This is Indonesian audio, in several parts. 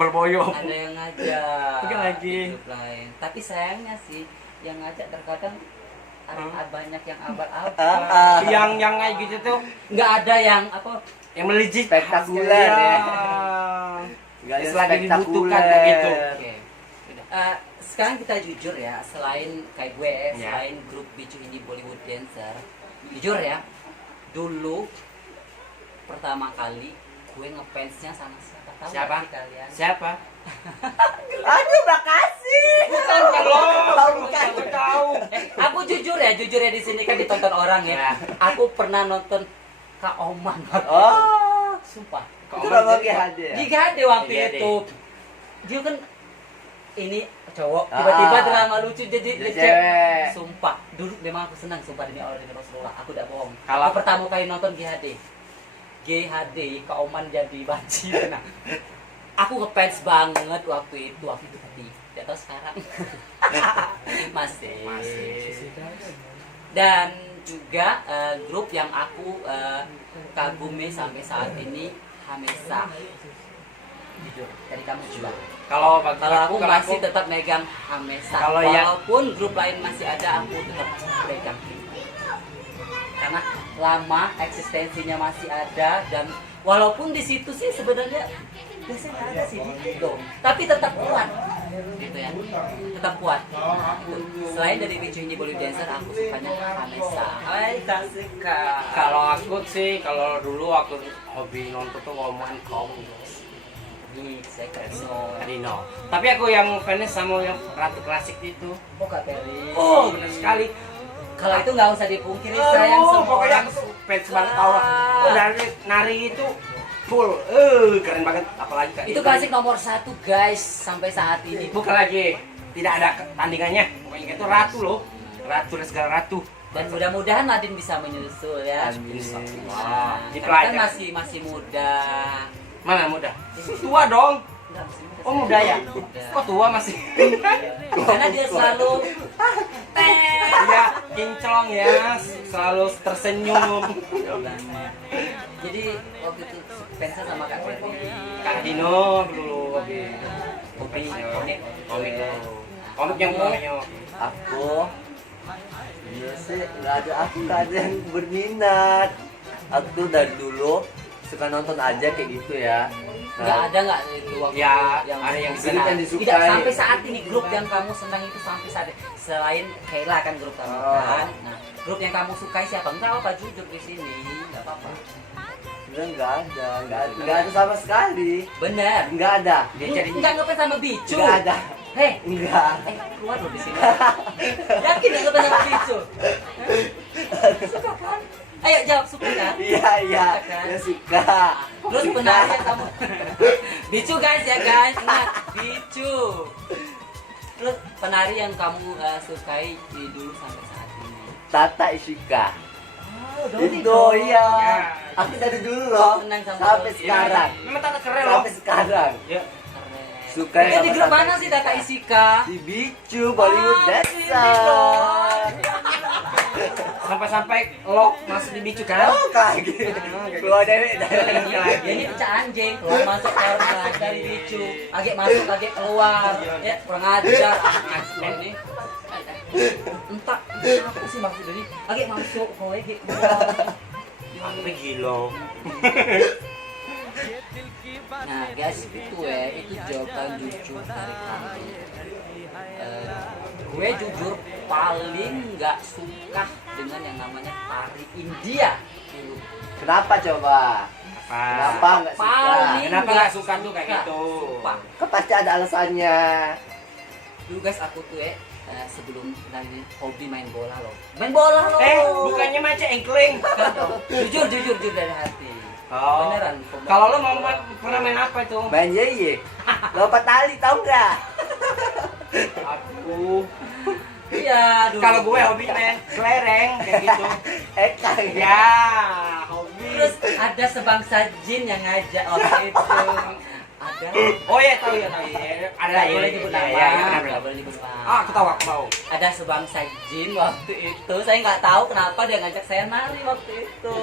berboyong. Ada yang ngajak. Oke lagi. Grup lain. Tapi sayangnya sih yang ngajak terkadang banyak yang abal-abal. Yang kayak gitu tuh Nggak ada yang apa? yang melejit Spektakuler ya. Nggak ada Selagi dibutuhkan kayak gitu. Oke. Sekarang kita jujur ya, selain kayak gue, selain grup Bicu Indie Bollywood Dancer, jujur ya, dulu pertama kali gue ngefansnya sama siapa? Tahu Siapa? nggak sih kalian? Siapa? Aduh, makasih. Bukan kalau Bukan. tahu. Aku jujur ya di sini kan ditonton orang ya. Aku pernah nonton Kak Oman waktu itu. Oh, Sumpah. itu nama GHD ya? GHD waktu GHD. itu. Dia kan ini cowok, tiba-tiba drama lucu jadi cewek. Sumpah, dulu memang aku senang sumpah demi Allah dan Rasulullah. Aku tidak bohong. Kalau- Aku pertama kali nonton GHD Kak Oman jadi banci. Nah, aku ngefans banget waktu itu tapi tidak tahu sekarang. masih. Dan juga grup yang aku kagumi sampai saat ini Hamesa. Jujur, dari kamu juga. Kalau bagi Kalau aku kalau masih tetap megang Hamesa. Kalau ya- Walaupun grup lain masih ada, aku tetap pegang. Karena lama eksistensinya masih ada dan walaupun di situ sih sebenarnya biasanya nggak ada sih gitu. Tapi tetap kuat. Gitu ya. Tetap kuat. Selain dari Bicu Indie Bollywood Dancer, aku sukanya Hamesa. Hai Kak Sika. kalau aku sih kalau dulu aku hobi nonton tuh ngomongin komik. Saya Rino. Tapi aku yang fans sama yang ratu klasik itu. Oh Kak Peri. Oh, benar sekali. Kalau itu nggak usah dipungkiri, sayang semua pokoknya orang. aku fans banget tau lah. Dari nari itu full. Keren banget apalagi kayak Itu klasik nomor 1 guys sampai saat ini. Bukan lagi. Tidak ada tandingannya. Pokoknya itu ratu loh. Ratu dan segala ratu. Dan mudah-mudahan Nadine bisa menyusul ya. Amin. Wah, Karena kan masih muda. Mana muda? Tua dong. Enggak, masih muda. Oh muda ya? Muda. Kok tua masih? Karena dia selalu Iya, kinclong ya, selalu tersenyum. Jadi waktu itu fansnya sama Kak Ferry. Kak Dino dulu Komik. komik komik yang banyak. Aku iya sih nggak ada yang berminat. Aku tuh dari dulu suka nonton aja kayak gitu ya. Nggak ada nggak itu waktu Ya, yang ada yang senang? yang disukai. Tidak, sampai saat ini grup yang kamu senang itu sampai saat ini. Selain Kayla kan grup kamu kan. Nah, grup yang kamu sukai siapa? Enggak apa jujur di sini, enggak apa-apa. Nggak ada sama sekali. Bener. Nggak ada. Dia jadi Enggak ngefans sama Bicu. Nggak ada. Hei, Nggak. keluar loh di sini. Yakin nggak ngefans sama Bicu? Suka kan? Ayo jawab suka kan? Iya, Suka kan? ya suka. Terus penari yang kamu Bicu guys ya guys, ingat Bicu. Terus penari yang kamu sukai di dulu sampai saat ini. Tata Ishika. Oh, Itu iya. Ya. Aku dari dulu loh. Senang sama Sampai Dodi. sekarang. Memang tata keren loh. Sampai sekarang. Ya. Keren. Suka Itu sama di grup Tata mana sih Tata Ishika? Di Bicu Bollywood Ah, Dancer. Sampai-sampai lo masuk di bicu kan? Oh, lagi. Keluar dari Ini pecah anjing, keluar masuk dari Bicu. Agak masuk, agak keluar. Ya, kurang ajar. Ini. Entah apa sih maksud dari agak masuk, kalau agak keluar. Sampai gila. Nah guys, itu jawaban jujur dari kami. Gue jujur paling nggak suka dengan yang namanya tari India dulu. Kenapa coba? Kenapa nggak suka? Paling Kenapa nggak suka tuh kayak gitu? Sumpah. Kan pasti ada alasannya. Dulu guys aku tuh sebelum lagi hobi main bola loh. Main bola loh. Bukannya macam engkling. Bukan dong. Jujur dari hati. Oh. Beneran. Kalau lo pernah main apa itu? Main ye. Lompat tali tahu nggak? Aku. Iya, dulu. Kalau gue hobi main kelereng kayak gitu. Eka Ya, hobi. Terus ada sebangsa jin yang ngajak waktu itu. Ada. Oh ya tahu ya. Ada Nggak ya. boleh nyebut nama. Ya, benar. Nggak boleh nyebut nama. Ah, aku tahu. Ada sebangsa jin waktu itu. Saya nggak tahu kenapa dia ngajak saya nari waktu itu.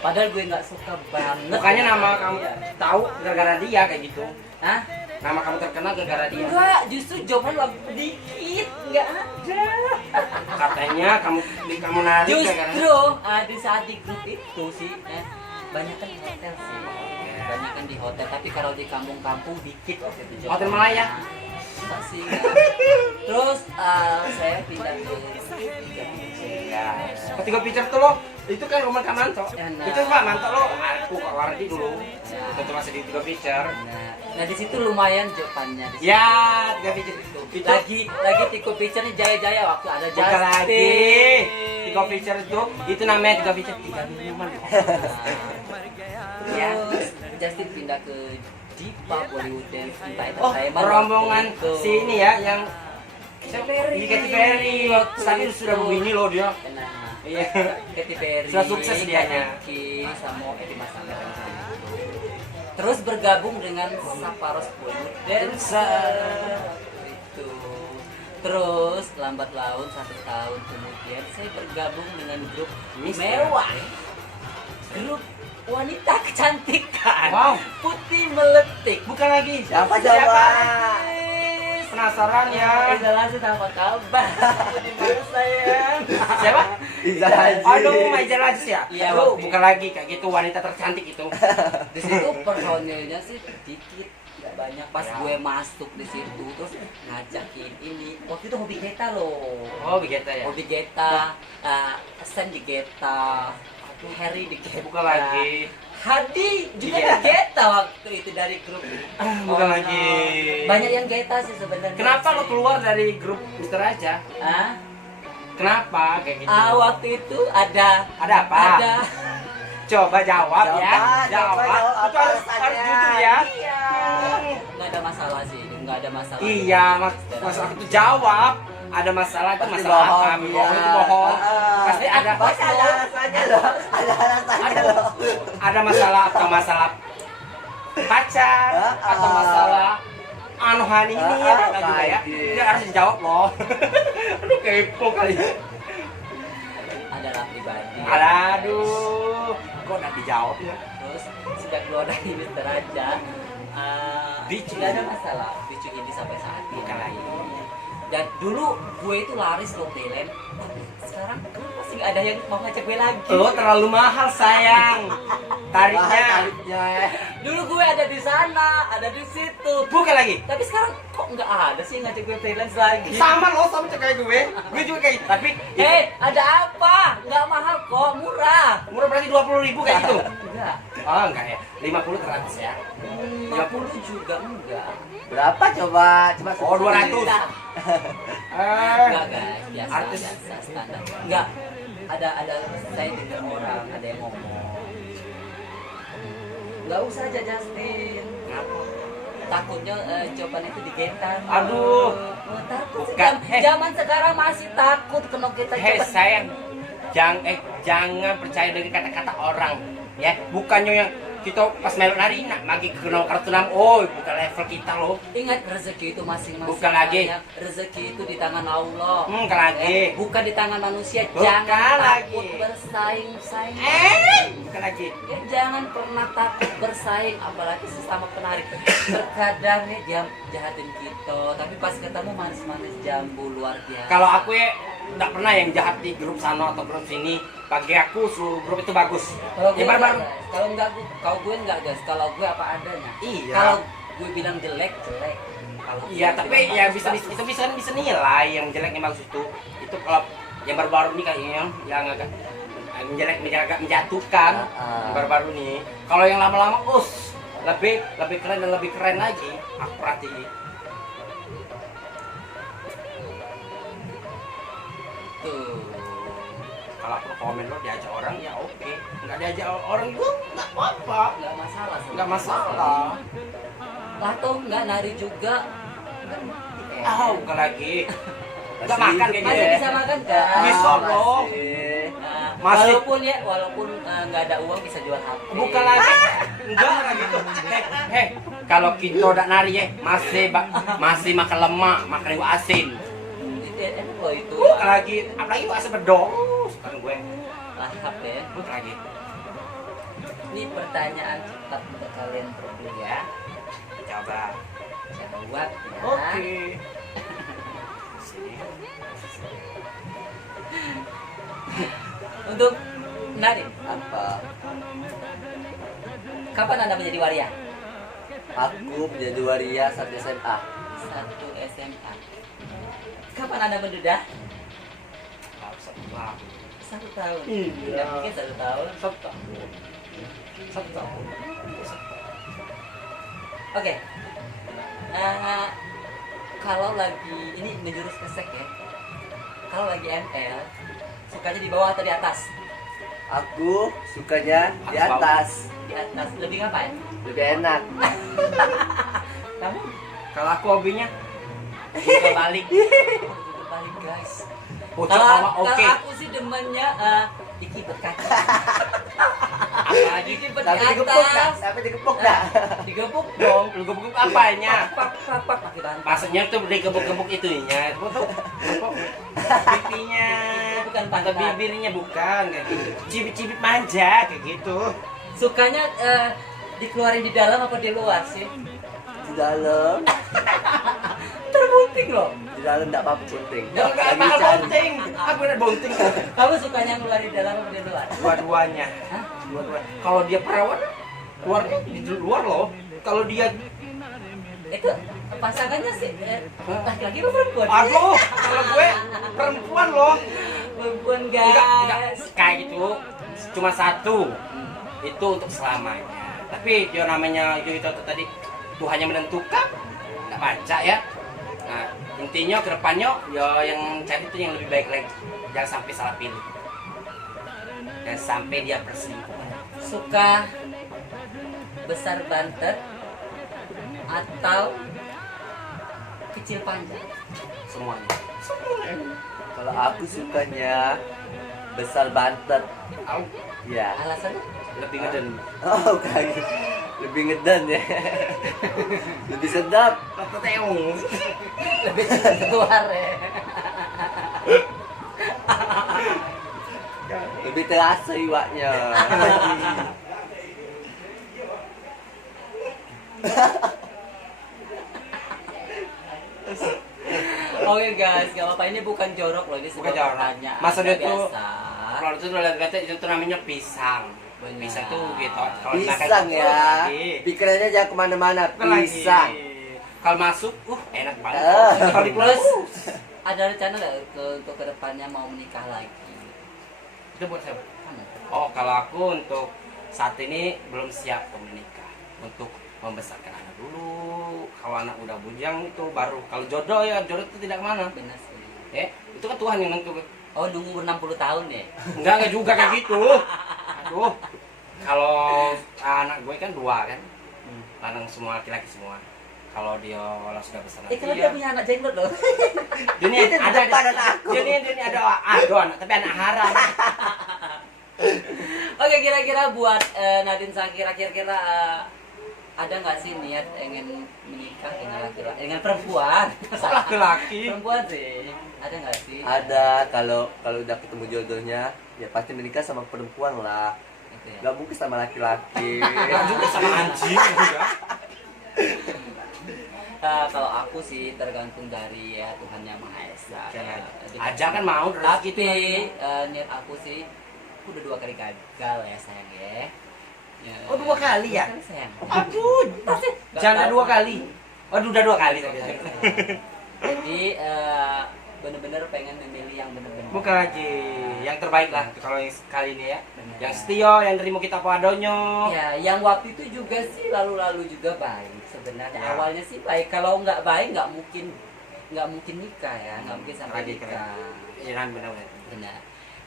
Padahal gue nggak suka banget. Bukannya nama Iya. kamu tahu gara-gara dia kayak gitu. Hah? nama kamu terkenal gara-gara dia. Enggak, justru jawaban lebih dikit, enggak ada. Katanya kamu nari gara-gara. Justru di saat di grup itu sih, banyak kan di hotel sih. Banyak kan di hotel, tapi kalau di kampung-kampung dikit waktu itu jawaban. Hotel Malaya. Enggak sih. Enggak. Terus saya pindah ke Ya. Ketiga picture tuh lo, itu kan rumah Kak Manto. Enak. Itu Pak Manto lo, aku Kak Wardi dulu. Itu tuh masih di tiga picture. Nah di situ lumayan jawabannya. Di situ. Ya, tiga picture itu. Lagi tiku picture-nya jaya-jaya waktu ada Bukan Justin. lagi. Tiga picture itu namanya tiga picture. Tiga minuman. Ya. Justin pindah ke Dipa Bollywood Dance entah itu Oh, rombongan si ini ya yang Katy Katy Perry waktu tadi sudah begini loh dia. Nah, Iya. Katy Perry Sudah sukses dianya. Ricky sama Eddie Masami. Terus bergabung dengan Saparos Bollywood Dancer itu. Terus lambat laun 1 tahun kemudian saya bergabung dengan grup mewah. Grup wanita kecantikan. Wow. Putih meletik. Bukan lagi. Siapa coba? Penasaran ya. Jelasin apa kabar? Di mana sayang? Siapa? Iza Haji. Aduh, Maizal Aziz ya? Iya, Lu waktu bukan lagi kayak gitu wanita tercantik itu. Di situ personilnya sih dikit, nggak banyak. Pas Ya. gue masuk di situ terus ngajakin ini. Waktu itu hobi Geta loh. Oh, begitu ya. Hobi Geta, Sen di Geta, Harry di Geta. Bukan lagi. Hadi juga Iya. di Geta waktu itu dari grup. Bukan lagi. Banyak yang Geta sih sebenarnya. Kenapa lo sih. keluar dari grup Mister Aja? Hah? Kenapa kayak gitu? Waktu itu ada apa? Ada. Coba jawab ya. Jawab Itu apa harus alasannya. jujur ya. Iya. Nggak ada masalah sih, nggak ada masalah. Iya, masalah itu jawab. Ada masalah itu Pasti masalah apa? bohong, Bohong iya. itu bohong. Pasti ada. Pasti ada alasannya loh. Ada alasannya loh. Ada masalah atau masalah pacar atau masalah hani ini ya enggak juga ya. kaget. Dia harus dijawab loh. Aduh kepo kali. Adalah pribadi. Aduh, kok enggak dijawab ya? Terus sejak keluar dari Mister Raja, Bicu. tidak ada masalah. Bicu ini sampai saat ini. Bukan lagi. Dan dulu gue itu laris loh Thailand. Tapi sekarang masih nggak ada yang mau ngajak gue lagi. Lo terlalu mahal sayang. Tariknya. Tariknya. Dulu gue ada di sana, ada di situ. Bukan lagi. Tapi sekarang kok nggak ada sih yang ngajak gue Thailand lagi? Sama lo sama kayak gue. Gue juga kayak tapi Ada apa? Nggak mahal kok, murah. murah berarti 20.000 kayak gitu. Enggak. Oh enggak ya. 50 teratas ya. 50 juga enggak. Berapa coba? Coba Oh, 200. Enggak guys, biasa Artis. biasa standar. Enggak. Ada saya dengar orang ada yang ngomong. Enggak usah aja Justin. Kenapa? Takutnya jawaban itu digetan. Aduh. Takut sih. Bukan. Zaman sekarang masih takut kena kita Hei jawaban. sayang, jangan percaya dengan kata-kata orang, ya. Bukannya yang kita pas melok nari nak magi ke kartu nam, oh bukan level kita loh. Ingat rezeki itu masing-masing. Bukan lagi. banyak. Rezeki itu di tangan Allah. Bukan lagi. Bukan di tangan manusia. Bukan Jangan lagi. takut bersaing. Bukan lagi. Ya, jangan pernah takut bersaing, apalagi sesama penari. Terkadang nih dia jahatin kita, tapi pas ketemu manis-manis jambu luar biasa. Kalau aku ya nggak pernah yang jahat di grup sana atau grup sini. Bagi aku seluruh grup itu bagus. Kalau gue Ya baru-baru. enggak, guys. Kalau gue enggak guys. Kalau gue apa adanya. Iya. Kalau gue bilang jelek. Kalau Iya, gue tapi bilang ya bagus, bisa bagus. itu bisa nilai yang jelek yang bagus itu. Itu kalau yang baru-baru ini kayaknya yang agak agak menjatuhkan. Yang baru-baru nih. Kalau yang lama-lama, lebih keren dan lebih keren lagi. Aku perhatiin. Tuh. Kalau aku komen lo diajak orang ya oke, nggak diajak orang itu nggak apa-apa, Nggak masalah. nggak masalah. Lah tuh nggak nari juga. Ah, bukan lagi. Nggak makan kayak gitu. Masih Ya. bisa makan kan? Bisa dong. Nah, Masih. walaupun nggak ada uang bisa jual HP. Bukan lagi. Enggak gitu. Kalau kita udah nari ya masih makan lemak, makan ibu asin. Enak loh itu. Bukan lagi, apalagi ibu asin bedong. Sekarang gue. Lahap ya. Bukan lagi. Ini pertanyaan cepat untuk kalian berdua ya. Coba. buat ya. Oke. Untuk Nadine, Apa? kapan Anda menjadi waria? Aku menjadi waria saat SMA. Satu SMA. Kapan Anda menduda? Wah, 1 tahun. Iya. Nggak mungkin 1 tahun. satu tahun. Oke. Kalau lagi ini menjurus ke seks ya. Kalau lagi ML, sukanya di bawah atau di atas? Aku sukanya di atas. Di atas. Lebih ngapain? Lebih enak. Kamu? Kalau aku hobinya juga balik. Balik guys. Pojok sama oke. Kalau aku sih demennya dikipet kaki. Apalagi Dikipet Tapi ke digepuk dah. atas. Tapi digepuk dah. Digepuk dong, lu gebuk apanya? pak pakai bantal. Maksudnya tuh digebuk-gebuk itunya. Gebuk pipinya. Bukan Atau pantat. bibirnya bukan kayak gitu. Cibit-cibit manja kayak gitu. Sukanya dikeluarin di dalam apa di luar sih? Di dalam. Terbunting loh. Di dalam enggak apa-apa penting. Enggak Lagi bakal cari. bonting. Aku udah bonting. Kamu sukanya ngeluarin di dalam apa di luar? Dua-duanya. Hah? Dua-duanya. Kalau dia perawan, keluarnya di luar loh. Kalau dia Itu pasangannya sih laki-laki apa perempuan? aduh, kalau gue perempuan loh. Perempuan Enggak guys. kayak gitu. Cuma satu. Itu untuk selamanya. Tapi dia namanya itu tadi Tuhan yang menentukan. Enggak baca ya. Nah, intinya ke depannya ya yang cari itu yang lebih baik lagi. Jangan sampai salah pilih. Dan sampai dia berselingkuh. Suka besar bantet atau kecil panjang? Semuanya. Kalau aku sukanya besar bantet. Au, Ya. Alasannya? lebih ngeden. Oh, kayak lebih ngeden ya. Lebih sedap. Teong. Lebih cepat keluar ya. Lebih terasa iwaknya. Oke guys, gak apa-apa, ini bukan jorok loh, ini Bukan sebuah jorok. pertanyaan Maksudnya tuh, biasa. kalau itu lihat itu tuh namanya pisang. Benar. Pisang tuh gitu. Kalau Pisang dimakan, ya. lagi. Pikirannya jangan kemana-mana. Bukan lagi. Pisang. Kalau masuk, enak banget. Ah. Kalau dikeluar, Terus ada rencana nggak untuk kedepannya mau menikah lagi? itu buat siapa? Kamu? Oh, kalau aku untuk saat ini belum siap untuk menikah. Untuk membesarkan anak dulu. Kalau anak udah bujang itu baru. Kalau jodoh ya, jodoh itu tidak kemana. Benar sih. Itu kan Tuhan yang nentukan. Oh, nunggu 60 tahun ya? Enggak juga kayak gitu. Aduh. Kalau anak gue kan 2 kan. Lanang semua, laki-laki semua. Kalau dia kalau sudah besar nanti Kalau dia punya anak jenglot loh. dunia Itu ada depan anak aku. dunia ada anak tapi anak haram. Oke, kira-kira buat Nadine Shakira, kira-kira ada nggak sih niat ingin menikah dengan laki-laki, dengan perempuan? Laki-laki. Perempuan sih, ada nggak sih? Ada kalau udah ketemu jodohnya ya pasti menikah sama perempuan lah. Gitu ya. Gak mungkin sama laki-laki. Enggak juga sama anjing juga. Kalau aku sih tergantung dari ya Tuhan Yang Maha Esa. Ya. Aja kan mau Tapi rezeki. niat aku sih, aku udah 2 kali gagal ya sayang ya. Ya. Oh, 2 kali ya? 2 kali, sayang. Aduh, jangan 2 kali. Oh, udah 2 kali tadi. Jadi bener-bener pengen memilih yang bener-bener. Bukan lagi yang terbaik lah kalau yang kali ini ya. Bener. Yang setia, yang terima kita padanya. Ya, yang waktu itu juga sih lalu-lalu juga baik sebenarnya. Ya. Awalnya sih baik. Kalau nggak baik nggak mungkin nikah ya, nggak mungkin sampai Lagi nikah. Iya kan benar-benar. Benar.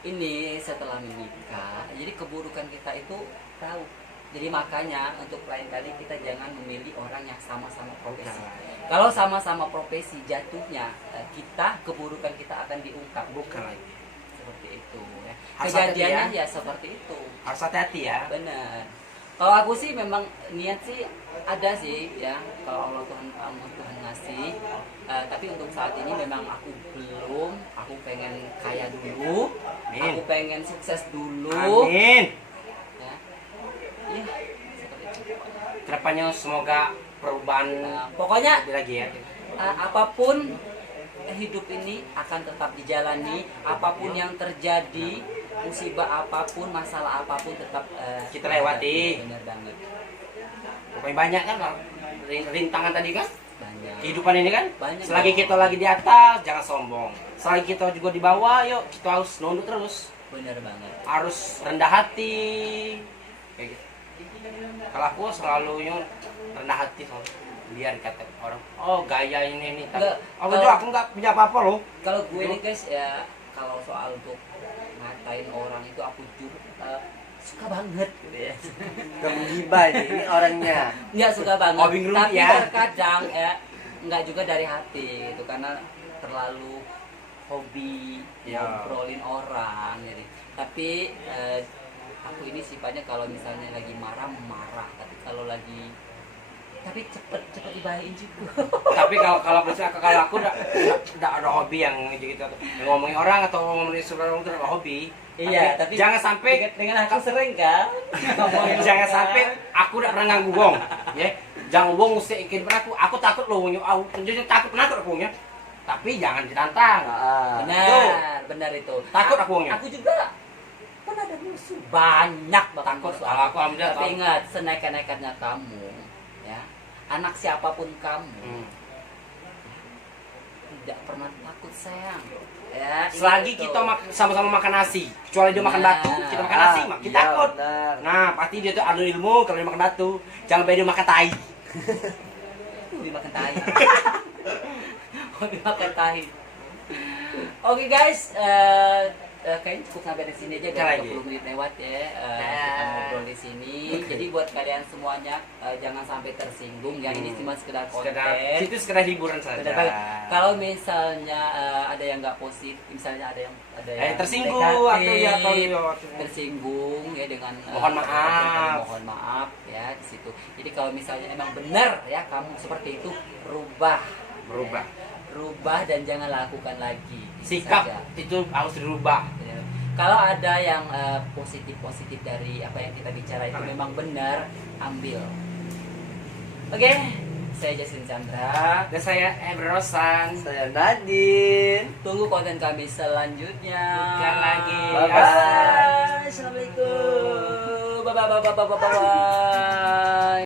Ini setelah menikah, jadi keburukan kita itu tahu. Jadi makanya untuk lain kali kita jangan memilih orang yang sama-sama profesi. Kalau sama-sama profesi jatuhnya kita keburukan kita akan diungkap. Bukan lagi. Seperti itu ya. Harus Kejadiannya hati-hati ya seperti itu. Harus hati-hati ya. Benar. Kalau aku sih memang niat sih ada sih ya. Kalau Allah Tuhan ngasih. Tapi untuk saat ini memang aku belum. Aku pengen kaya dulu. Amin. Aku pengen sukses dulu. Amin. Ya. Ya, seperti itu. Kedepannya semoga perubahan Pokoknya lagi ya. apapun hidup ini akan tetap dijalani, apapun yang terjadi, musibah apapun, masalah apapun tetap Kita lewati. Benar banget. Pokoknya banyak kan rintangan tadi kan. Banyak. Kehidupan ini kan. Banyak. Selagi kita lagi di atas, jangan sombong. Selagi kita juga di bawah, yuk kita harus nunduk terus. Benar banget. Harus rendah hati. Kayak gitu. Kalau aku selalu rendah hati soalnya. Biar kata orang, oh gaya ini. Enggak, Aku nggak punya apa-apa loh. Kalau gue nih guys ya, kalau soal untuk ngatain orang itu aku suka banget gitu ya. Kamu gibah ini orangnya. Nggak suka banget, Hobi ngerumpi tapi ya. terkadang ya nggak juga dari hati gitu, karena terlalu hobi Ya. ngobrolin orang jadi. Tapi aku ini sifatnya kalau misalnya lagi marah, tapi kalau cepet dibahain juga. Tapi kalau aku udah ada hobi yang gitu ngomongin orang atau ngomongin saudara itu adalah hobi. Iya, tapi jangan sampai dengan aku sering kan jangan sampai aku udah pernah ganggu Wong, ya. Jangan Wong mesti ikut aku takut loh, aku takut aku ya. Tapi jangan ditantang. Benar itu. Takut aku Aku juga kan ada musuh banyak banget Takut. musuh. Kalau aku alhamdulillah Tapi ingat, senekat-nekatnya kamu, ya, anak siapapun kamu, tidak pernah takut sayang. Ya, selagi itu. kita sama-sama makan nasi, kecuali dia makan batu, kita makan nasi, kita takut. Benar. Nah, pasti dia tuh ada ilmu kalau dia makan batu. Jangan sampai dia makan tai. Dimakan tahi. Dimakan tahi. Oke guys, kayaknya cukup sampai di sini aja, udah 30 menit lewat ya. Kita ngobrol di sini. Jadi buat kalian semuanya jangan sampai tersinggung ya. Ini cuma sekedar konten. Itu sekedar hiburan saja. Kalau misalnya ada yang nggak positif, misalnya ada yang tersinggung negatif, atau tersinggung ya dengan mohon maaf. mohon maaf ya di situ. Jadi kalau misalnya emang benar ya kamu seperti itu, rubah dan jangan lakukan lagi. Sikap saja. itu harus dirubah. Ya. Kalau ada yang positif dari apa yang kita bicara itu memang benar, ambil. Oke, saya Justin Chandra. Dan saya Ebrosan. Saya Nadine. Tunggu konten kami selanjutnya. Bukan lagi. Bye. Assalamualaikum. Bye.